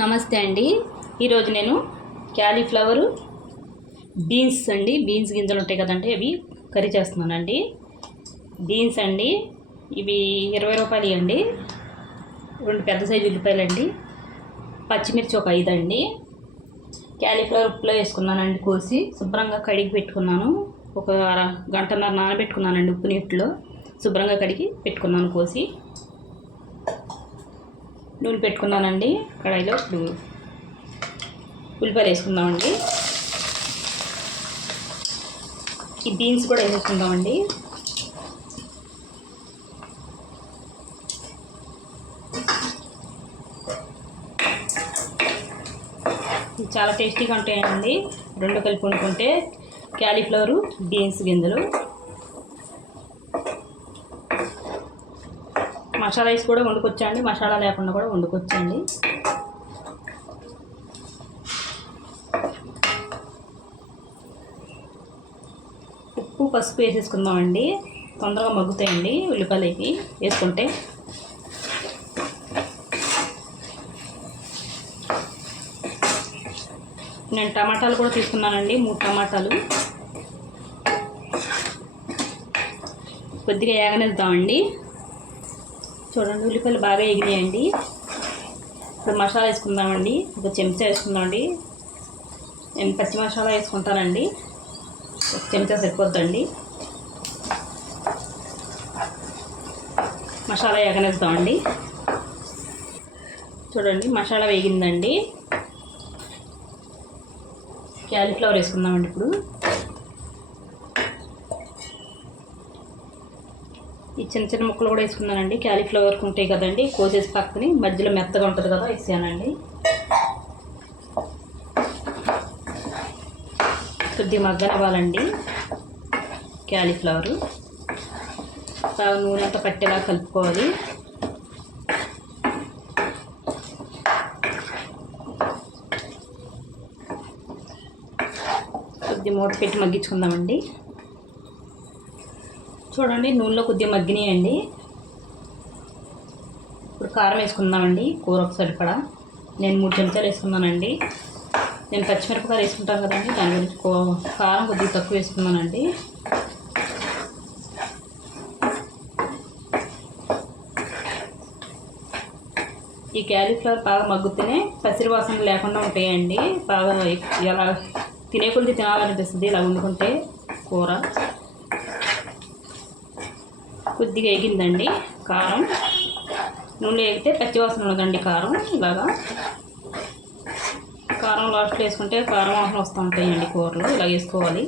నమస్తే అండి. ఈరోజు నేను క్యాలీఫ్లవరు బీన్స్ అండి. బీన్స్ గింజలు ఉంటాయి కదండి అవి కర్రీ చేస్తున్నానండి. బీన్స్ అండి ఇవి ఇరవై రూపాయలు అండి రెండు పెద్ద సైజు ఉల్లిపాయలు అండి. పచ్చిమిర్చి ఒక ఐదు అండి. క్యాలీఫ్లవర్ ఉప్పులో వేసుకున్నానండి కోసి శుభ్రంగా కడిగి పెట్టుకున్నాను. ఒక గంటన్నర నానబెట్టుకున్నానండి ఉప్పు నీటిలో. శుభ్రంగా కడిగి పెట్టుకున్నాను కోసి. నూనె పెట్టుకున్నానండి. కడాయిలో ఇప్పుడు ఉల్లిపాయలు వేసుకుందామండి. ఈ బీన్స్ కూడా వేసేసుకుందామండి చాలా టేస్టీగా ఉంటాయండి. రెండు కలిపి వండుకుంటే క్యాలీఫ్లవరు బీన్స్ గింజలు. మసాలా రైస్ కూడా వండుకొచ్చండి. మసాలా లేకుండా కూడా వండుకొచ్చండి. ఉప్పు పసుపు వేసేసుకుందామండి. తొందరగా మగ్గుతాయండి ఉల్లిపాయలకి. వేసుకుంటే. నేను టమాటాలు కూడా తీసుకున్నానండి. మూడు టమాటాలు. కొద్దిగా ఏగనిద్దామండి. చూడండి ఉల్లిపాయలు బాగా ఎగినాయండి ఇప్పుడు మసాలా వేసుకుందామండి. ఒక చెంచా వేసుకుందామండి. నేను పచ్చి మసాలా వేసుకుంటానండి. ఒక చెంచా సరిపోద్దండి. మసాలా ఎగనేస్తామండి చూడండి మసాలా వేగిందండి. క్యాలీఫ్లవర్ వేసుకుందామండి ఇప్పుడు. ఈ చిన్న చిన్న ముక్కలు కూడా వేసుకున్నానండి క్యాలీఫ్లవర్ ఉంటాయి కదండి. కోసేసి పక్కని మధ్యలో మెత్తగా ఉంటుంది కదా వేసానండి కొద్దిగా మగ్గనివ్వాలండి క్యాలీఫ్లవర్ బాగా నూనె అంతా పట్టేలా కలుపుకోవాలి. కొద్ది మూత పెట్టి మగ్గించుకుందామండి. చూడండి నూనెలో కొద్దిగా మగ్గినాయండి. ఇప్పుడు కారం వేసుకుందామండి కూర ఒకసారి ఇక్కడ. నేను మూడు చెంచాలు వేసుకున్నానండి. నేను పచ్చిమిరపకాయలు వేసుకుంటాను కదండి దాని గురించి కారం కొద్దిగా తక్కువ వేసుకున్నానండి. ఈ క్యాలీఫ్లవర్ బాగా మగ్గుతూనే పసిరి వాసన లేకుండా ఉంటాయండి. బాగా ఎలా తినే కొద్ది తినాలనిపిస్తుంది ఇలా వండుకుంటే కూర. కొద్దిగా ఎగిందండి కారం. నూనె వేగితే పచ్చివాసన ఉండదండి కారం ఇలాగా. కారం లాస్ట్లో వేసుకుంటే కారం వాసన వస్తూ ఉంటాయండి కూరలు ఇలా వేసుకోవాలి.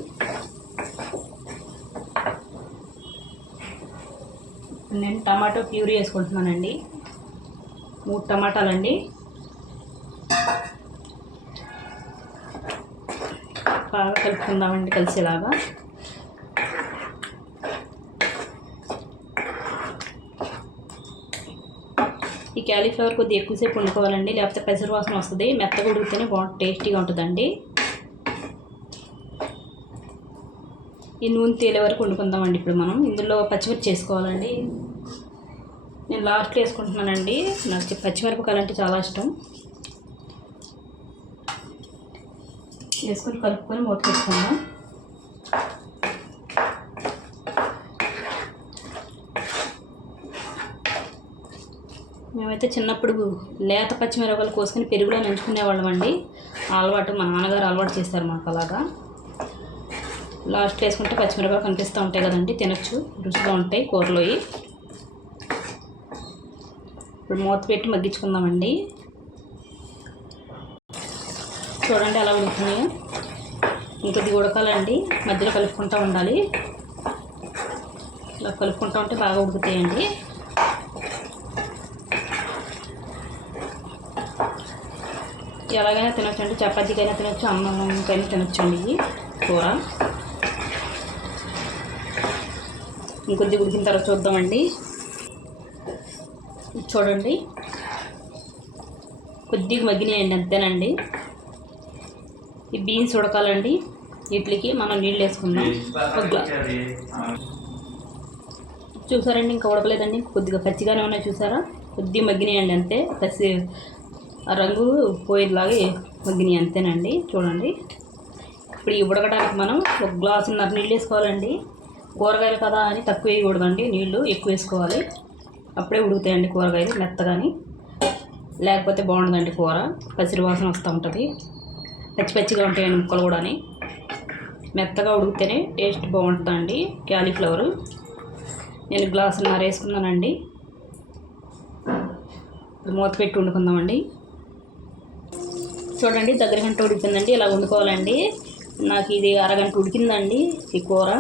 నేను టమాటో ప్యూరీ వేసుకుంటున్నానండి. మూడు టమాటాలండి. బాగా కలుపుకుందామండి కలిసేలాగా. క్యాలీఫ్లవర్ కొద్దిగా ఎక్కువసేపు వండుకోవాలండి లేకపోతే పెసర వాసన వస్తుంది మెత్తగా ఉడికితేనే బాగుంటుంది టేస్టీగా ఉంటుందండి. ఈ నూనె తేలే వరకు వండుకుందామండి ఇప్పుడు మనం. ఇందులో పచ్చిమిర్చి చేసుకోవాలండి నేను లాస్ట్లో వేసుకుంటున్నానండి. నాకు పచ్చిమిరపకాయలు అంటే చాలా ఇష్టం. వేసుకొని కలుపుకొని మూత పెట్టుకుందాం. అయితే చిన్నప్పుడు లేత పచ్చిమిరపకాయలు కోసుకొని పెరుగులో నంచుకునేవాళ్ళం అండి. అలవాటు మా నాన్నగారు అలవాటు చేస్తారు మాకు అలాగా లాస్ట్ వేసుకుంటే పచ్చిమిరపకాయలు కనిపిస్తూ ఉంటాయి కదండి తినచ్చు. రుచిగా ఉంటాయి కూరలోయి. ఇప్పుడు మూత పెట్టి మగ్గించుకుందామండి. చూడండి అలా ఉడుకుతున్నాయో ఇంకొద్ది ఉడకాలండి. మధ్యలో కలుపుకుంటూ ఉండాలి. ఇలా కలుపుకుంటూ ఉంటే బాగా ఉడుకుతాయండి. ఎలాగైనా తినొచ్చండి చపాతీకైనా తినొచ్చు అన్నంకైనా తినొచ్చండి ఇది కూర. ఇంకొద్ది ఉడికిన తర్వాత చూద్దామండి. చూడండి. కొద్దిగా మగ్గినాయండి అంతేనండి. ఈ బీన్స్ ఉడకాలండి. వీటికి మనం నీళ్ళు వేసుకుందాం. ఒక చూసారండి ఇంకా ఉడకలేదండి. కొద్దిగా పచ్చిగానే ఉన్నాయి చూసారా? కొద్దిగా మగ్గినాయండి అంతే. పసి ఆ రంగు పోయేలాగా మగ్గినాయి అంతేనండి. చూడండి. ఇప్పుడు ఈ ఉడకడానికి మనం ఒక గ్లాసున్నర నీళ్ళు వేసుకోవాలండి కూరగాయలు కదా అని తక్కువ వేయకూడదండి. నీళ్ళు ఎక్కువ వేసుకోవాలి. అప్పుడే ఉడుకుతాయండి కూరగాయలు మెత్తగాని. లేకపోతే బాగుండదండి కూర. పసిరి వాసన వస్తూ ఉంటుంది. పచ్చి పచ్చిగా ఉంటాయండి ముక్కలు కూడా మెత్తగా ఉడికితేనే టేస్ట్ బాగుంటుందండి క్యాలీఫ్లవర్. నేను గ్లాసున్నర వేసుకున్నానండి. ఇప్పుడు మూత పెట్టి వండుకుందామండి. చూడండి దగ్గర గంట ఉడికిందండి. ఇలా వండుకోవాలండి. నాకు ఇది అరగంట ఉడికిందండి ఈ కూర.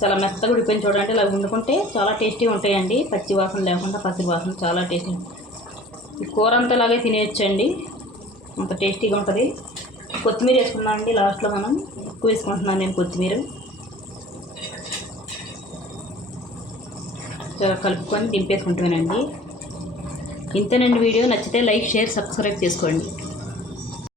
చాలా మెత్తగా ఉడిపోయింది చూడండి. ఇలా వండుకుంటే చాలా టేస్టీగా ఉంటాయండి. పచ్చి వాసన లేకుండా పచ్చి వాసన చాలా టేస్టీ ఈ కూర అంతా ఇలాగే తినేయచ్చండి. అంత టేస్టీగా ఉంటుంది. కొత్తిమీర వేసుకున్నాం అండి లాస్ట్లో మనం ఎక్కువ వేసుకుంటున్నాను నేను కొత్తిమీర. చాలా కలుపుకొని దింపేసుకుంటానండి. ఇంతేనండి వీడియో. నచ్చితే లైక్ షేర్ సబ్స్క్రైబ్ చేసుకోండి.